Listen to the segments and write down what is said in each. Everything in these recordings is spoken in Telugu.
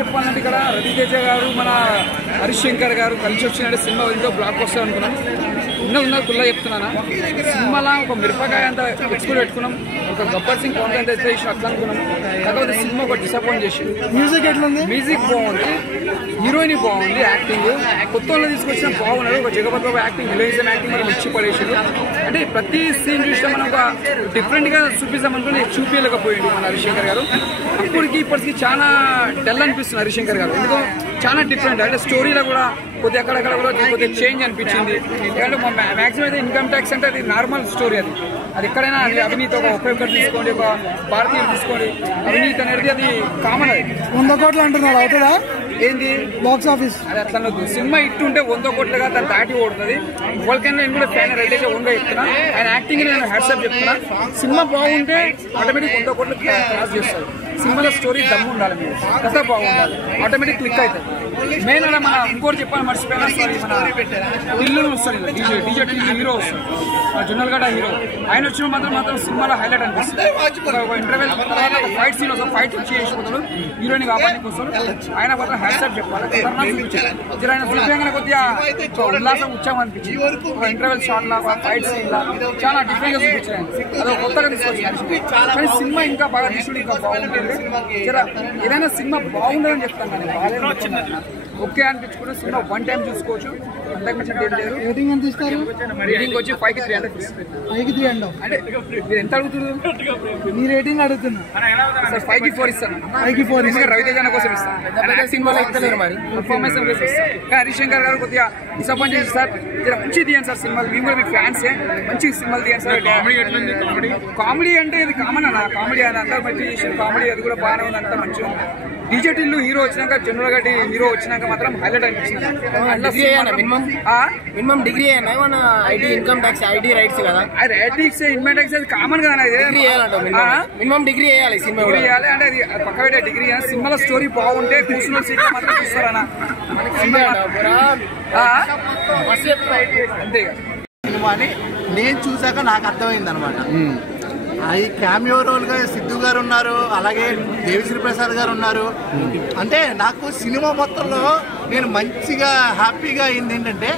చెప్పాలంటే ఇక్కడ రవితేజ గారు మన హరీష్ శంకర్ గారు కలిసి వచ్చిన సినిమా ఎంతో బ్లాక్ వస్తుంది అనుకున్నాం. ఉన్నది కుల్లా చెప్తున్నానా, సినిమాలో ఒక మిరపకాయ అంత ఎక్స్పెక్ట్ పెట్టుకున్నాం, ఒక గబ్బర్ సింగ్ కాంటెంట్ అయితే అట్లా అనుకున్నాం. కాకపోతే సినిమా ఒక డిసప్పాయింట్ చేసి. మ్యూజిక్ ఎట్లుంది? మ్యూజిక్ బాగుంది, హీరోయిన్ బాగుంది, యాక్టింగ్ కొత్త వాళ్ళు తీసుకొచ్చిన బాగున్నాడు. ఒక జగపతి బాబు యాక్టింగ్, విలన్ యాక్టింగ్ మనం ఇచ్చి పడేసాడు. అంటే ప్రతి సీన్ చూస్తే మనం ఒక డిఫరెంట్ గా చూపిస్తాం అనుకుని చూపించలేకపోయింది మన హరిశంకర్ గారు. అప్పటికి ఇప్పటికి చాలా డల్ అనిపిస్తుంది హరిశంకర్ గారు. ఎందుకో చాలా డిఫరెంట్, అంటే స్టోరీలో కూడా కొద్దిగా అక్కడక్కడ కూడా కొద్దిగా చేంజ్ అనిపించింది. ఎందుకంటే మ్యాక్సిమం అయితే ఇన్కమ్ ట్యాక్స్ అంటే అది నార్మల్ స్టోరీ, అది ఎక్కడైనా అది అవినీతి ఒక్కొక్కటి తీసుకోండి, ఒక భారతీయులు తీసుకోండి, అవినీతి అనేది అది కామన్. అది 100 కోట్లు అంటున్నారు, అవుతుందా? ఏంది బాక్స్ ఆఫీస్ అది అట్లా అనొద్దు. సినిమా ఇట్టుంటే 100 కోట్లుగా దాన్ని దాటి ఓడుతుంది. ఎవరికైనా నేను కూడా ఫ్యాన్ రైటేజ్ ఓన్గా చెప్తున్నా, ఆయన యాక్టింగ్ నేను హ్యాట్సాప్ చెప్తున్నా. సినిమా బాగుంటే ఆటోమేటిక్ 100 కోట్లు క్రాస్ చేస్తారు. సినిమాలో స్టోరీ దమ్ము ఉండాలి, మీరు కథ బాగుండాలి, ఆటోమేటిక్ క్లిక్ అవుతుంది. మెయిన్ అలా మన ఇంకోటి చెప్పాలి మర్చిపోయినా, టిల్లు వస్తుంది, డీజే టిల్లు హీరో వస్తుంది, జొన్నలగడ్డ హీరో. ఆయన వచ్చిన మాత్రం సినిమాలో హైలైట్ అనిపిస్తుంది. ఇంటర్వెల్ తర్వాత ఫైట్ సీన్ వస్తుంది, ఫైట్ చేసిపోతాడు, హీరోయిన్ కాపాడడానికి వస్తాడు. ఆయన మాత్రం హ్యాట్సాప్ చెప్పాలి, ఆయన చూపించగానే కొద్దిగా ఉల్లాసం ఉత్సాహం అనిపించింది. ఇంటర్వెల్ షాట్ లా, ఫైట్ సీన్ లా చాలా డిఫరెంట్ గా చూపించారు. అది కొత్తగా తీసుకొచ్చి కానీ సినిమా ఇంకా బాగా తీసుకుని ఇంకా బాగుంటుంది. ఏదైనా సినిమా బాగుండదని చెప్తాను, కానీ బాగా ఓకే అనిపించుకుంటే సినిమా 1 టైం చూసుకోవచ్చు, అంతకుమించి ఏం లేదు. రేటింగ్ ఎంత ఇస్తారు? రేటింగ్ వచ్చి 5కి 3 అంటే 5కి 3 అంటావు అంటే మీరు ఎంత అడుగుతున్నారు? నీ రేటింగ్ అడుగుతున్నా. 5కి 4 ఇస్తాను. 5కి 4 ఎందుకంటే రవితేజ కోసం ఇస్తాను, సినిమాలో ఇస్తలేరు మరి పర్ఫార్మెన్స్ కోసం ఇస్తాను. హరీష్ శంకర్ గారు కొద్దిగా డిసప్పాయింట్ చేసి సార్ మంచి తీయండి సార్ సినిమాలు, మేము కూడా మీకు ఫ్యాన్సే, మంచి సినిమాలు తీయండి సార్. కామెడీ అంటే ఇది కామన్ అన్న, కామెడీ అది అంతా మంచి చేసిన కామెడీ, అది కూడా బాగానే ఉంది, అంతా మంచిగా ఉంది. డీజే టిల్లు హీరో వచ్చినాక, జనరల్ గడ్డి హీరో వచ్చినాక మాత్రం హైలైట్ అనిపించింది. Minimum degree IT income tax IT raids కదా, రైటింగ్స్ ఇన్కమ్ ట్యాక్స్ అది కామన్ కదా, మినిమం డిగ్రీ చేయాలి సినిమా చేయాలి. అంటే అది పక్క పెట్టే డిగ్రీ సినిమాలో స్టోరీ బాగుంటే కూర్చున్న సీట్ మాత్రం చూస్తారన్న అంతే. సినిమాని నేను చూసాక నాకు అర్థమైంది అనమాట. అది క్యామియో రోల్గా సిద్ధు గారు ఉన్నారు, అలాగే దేవిశ్రీ ప్రసాద్ గారు ఉన్నారు. అంటే నాకు సినిమా మొత్తంలో నేను మంచిగా హ్యాపీగా అయింది ఏంటంటే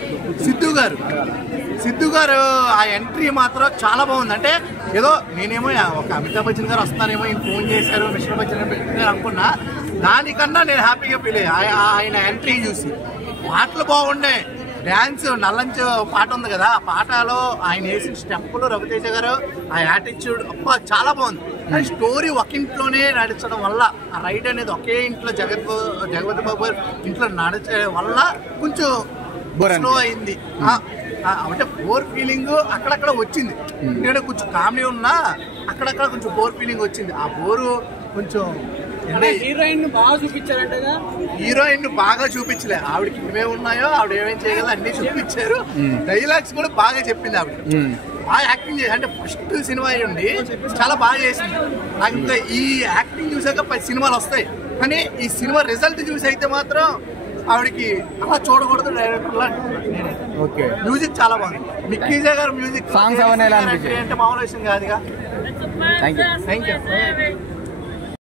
సిద్ధు గారు ఆ ఎంట్రీ మాత్రం చాలా బాగుంది. అంటే ఏదో నేనేమో ఒక అమితాబ్ బచ్చన్ గారు వస్తానేమో ఈయన ఫోన్ చేశారు, మిస్టర్ బచ్చన్ నేను అనుకున్నా, దానికన్నా నేను హ్యాపీగా ఫీల్ అయ్యా ఆయన ఎంట్రీ చూసి. పాటలు బాగుండే, డ్యాన్స్ నల్లంచ పాట ఉంది కదా, ఆ పాటలో ఆయన వేసిన స్టెప్పులు, రవితేజ గారు ఆ యాటిట్యూడ్ చాలా బాగుంది. కానీ స్టోరీ ఒక ఇంట్లోనే నడిచడం వల్ల, ఆ రైడ్ అనేది ఒకే ఇంట్లో జగపతి బాబు ఇంట్లో నడిచే వల్ల కొంచెం స్లో అయింది. అంటే బోర్ ఫీలింగ్ అక్కడక్కడ వచ్చింది, ఎందుకంటే కొంచెం కామెడీ ఉన్నా అక్కడక్కడ కొంచెం బోర్ ఫీలింగ్ వచ్చింది. ఆ బోరు కొంచెం హీరోయిన్ బాగా చూపించారంటే, హీరోయిన్ బాగా చూపించలే, ఆవిడకి ఏమేమి ఉన్నాయో ఆవిడ ఏమేమి చేయగలదో అన్ని చూపించారు. డైలాగ్స్ కూడా బాగా చెప్పింది ఆవిడ, బాగా యాక్టింగ్ చేసి. అంటే ఫస్ట్ సినిమా అయ్యండి చాలా బాగా చేసింది. నాకు ఇంకా ఈ యాక్టింగ్ చూసాక 10 సినిమాలు వస్తాయి, కానీ ఈ సినిమా రిజల్ట్ చూసి అయితే మాత్రం ఆవిడకి అలా చూడకూడదు డైరెక్టర్లా. మ్యూజిక్ చాలా బాగుంది, మిక్కీజే గారు మ్యూజిక్ సాంగ్స్ అంటే మామూలు విషయం కాదుగా. Thank you.